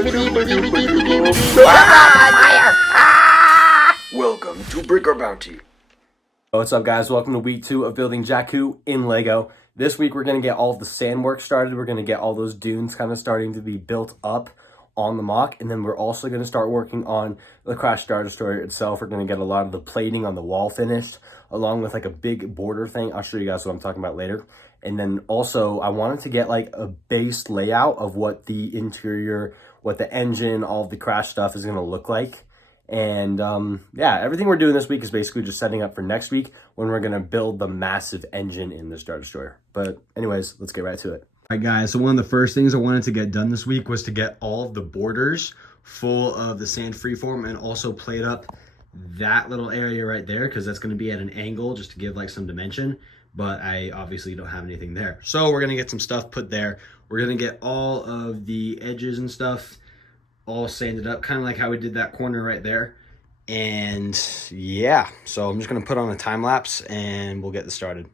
Welcome to Brick or Bounty. What's up, guys? Welcome to week 2 of building Jakku in Lego. This week we're going to get all of the sand work started. We're going to get all those dunes kind of starting to be built up on the mock, and then we're also going to start working on the Crash Star Destroyer itself. We're going to get a lot of the plating on the wall finished, along with like a big border thing. I'll show you guys what I'm talking about later. And then also I wanted to get like a base layout of what the interior, what the engine, all of the Crash stuff is going to look like. And yeah, everything we're doing this week is basically just setting up for next week when we're going to build the massive engine in the Star Destroyer. But anyways, let's get right to it. All right, guys, so one of the first things I wanted to get done this week was to get all of the borders full of the sand freeform and also plate up that little area right there because that's going to be at an angle just to give like some dimension. But I obviously don't have anything there. So we're going to get some stuff put there. We're going to get all of the edges and stuff all sanded up, kind of like how we did that corner right there. And yeah, so I'm just going to put on a time lapse and we'll get this started.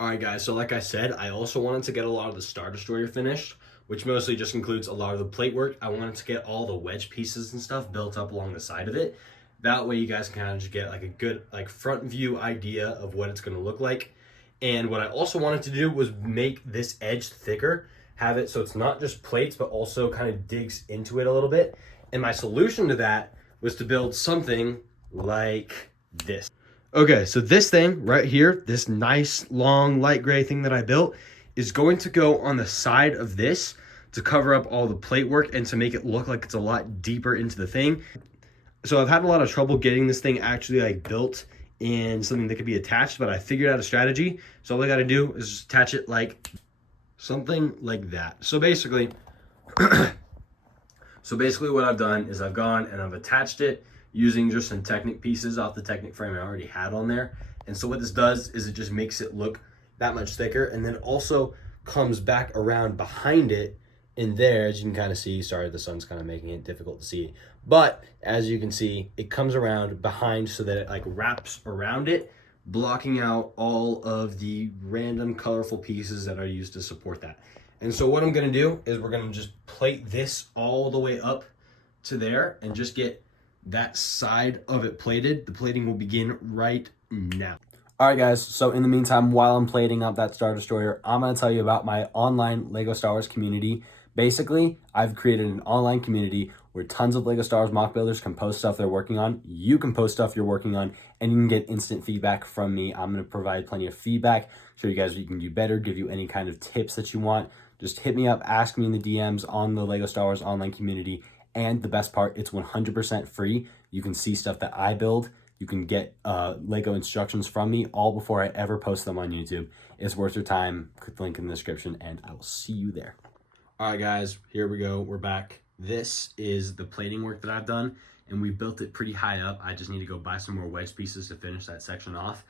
Alright guys, so like I said, I also wanted to get a lot of the Star Destroyer finished, which mostly just includes a lot of the plate work. I wanted to get all the wedge pieces and stuff built up along the side of it. That way you guys can kind of just get like a good like front view idea of what it's going to look like. And what I also wanted to do was make this edge thicker, have it so it's not just plates, but also kind of digs into it a little bit. And my solution to that was to build something like this. Okay, so this thing right here, this nice long light gray thing that I built is going to go on the side of this to cover up all the plate work and to make it look like it's a lot deeper into the thing. So I've had a lot of trouble getting this thing actually like built in something that could be attached, but I figured out a strategy. So all I gotta do is just attach it like something like that. So basically, what I've done is I've gone and I've attached it using just some Technic pieces off the Technic frame I already had on there. And so what this does is it just makes it look that much thicker, and then also comes back around behind it in there, as you can kind of see. Sorry, the sun's kind of making it difficult to see. But as you can see, it comes around behind so that it like wraps around it, blocking out all of the random colorful pieces that are used to support that. And so what I'm gonna do is we're gonna just plate this all the way up to there and just get that side of it plated. The plating will begin right now. All right, guys, so in the meantime, while I'm plating up that Star Destroyer, I'm going to tell you about my online Lego Star Wars community. Basically, I've created an online community where tons of Lego Star Wars mock builders can post stuff they're working on. You can post stuff you're working on, and you can get instant feedback from me. I'm going to provide plenty of feedback, show you guys what you can do better, give you any kind of tips that you want. Just hit me up, ask me in the DMs on the Lego Star Wars online community. And the best part, it's 100% free. You can see stuff that I build. You can get Lego instructions from me all before I ever post them on YouTube. It's worth your time. Click the link in the description and I will see you there. All right, guys, here we go. We're back. This is the plating work that I've done, and we built it pretty high up. I just need to go buy some more wedge pieces to finish that section off.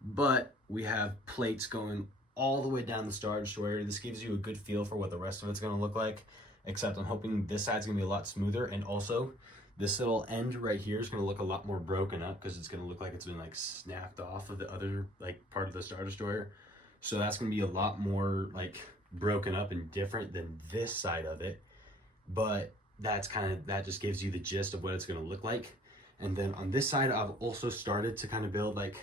But we have plates going all the way down the Star Destroyer. This gives you a good feel for what the rest of it's going to look like, except I'm hoping this side's going to be a lot smoother, and also this little end right here is going to look a lot more broken up because it's going to look like it's been like snapped off of the other like part of the Star Destroyer. So that's going to be a lot more like broken up and different than this side of it. But that just gives you the gist of what it's going to look like. And then on this side, I've also started to kind of build like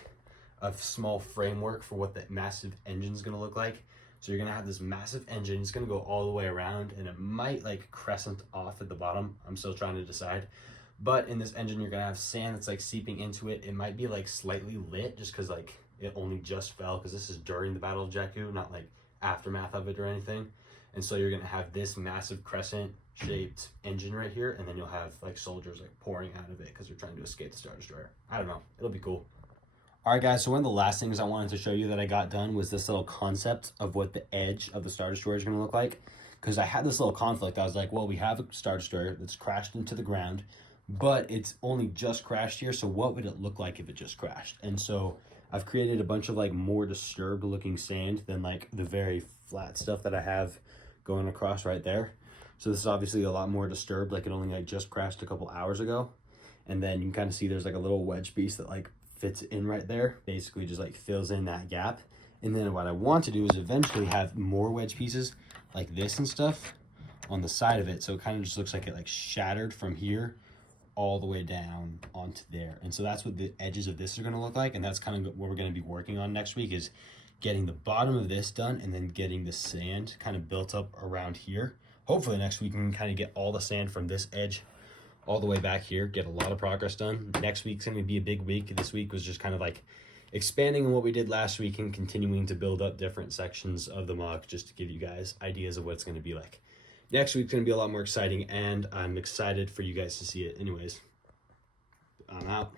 a small framework for what that massive engine is going to look like. So you're going to have this massive engine. It's going to go all the way around, and it might like crescent off at the bottom. I'm still trying to decide. But in this engine, you're going to have sand that's like seeping into it. It might be like slightly lit just because like it only just fell, because this is during the Battle of Jakku, not like aftermath of it or anything. And so you're going to have this massive crescent shaped engine right here, and then you'll have like soldiers like pouring out of it because they're trying to escape the Star Destroyer. I don't know. It'll be cool. All right, guys, so one of the last things I wanted to show you that I got done was this little concept of what the edge of the Star Destroyer is going to look like. Because I had this little conflict. I was like, well, we have a Star Destroyer that's crashed into the ground, but it's only just crashed here, so what would it look like if it just crashed? And so I've created a bunch of like more disturbed looking sand than like the very flat stuff that I have going across right there. So this is obviously a lot more disturbed, like it only like just crashed a couple hours ago. And then you can kind of see there's like a little wedge piece that like fits in right there, basically just like fills in that gap. And then what I want to do is eventually have more wedge pieces like this and stuff on the side of it, so it kind of just looks like it like shattered from here all the way down onto there. And so that's what the edges of this are going to look like, and that's kind of what we're going to be working on next week, is getting the bottom of this done and then getting the sand kind of built up around here. Hopefully next week we can kind of get all the sand from this edge all the way back here, get a lot of progress done. Next week's going to be a big week. This week was just kind of like expanding on what we did last week and continuing to build up different sections of the mock just to give you guys ideas of what it's going to be like. Next week's going to be a lot more exciting, and I'm excited for you guys to see it. Anyways, I'm out.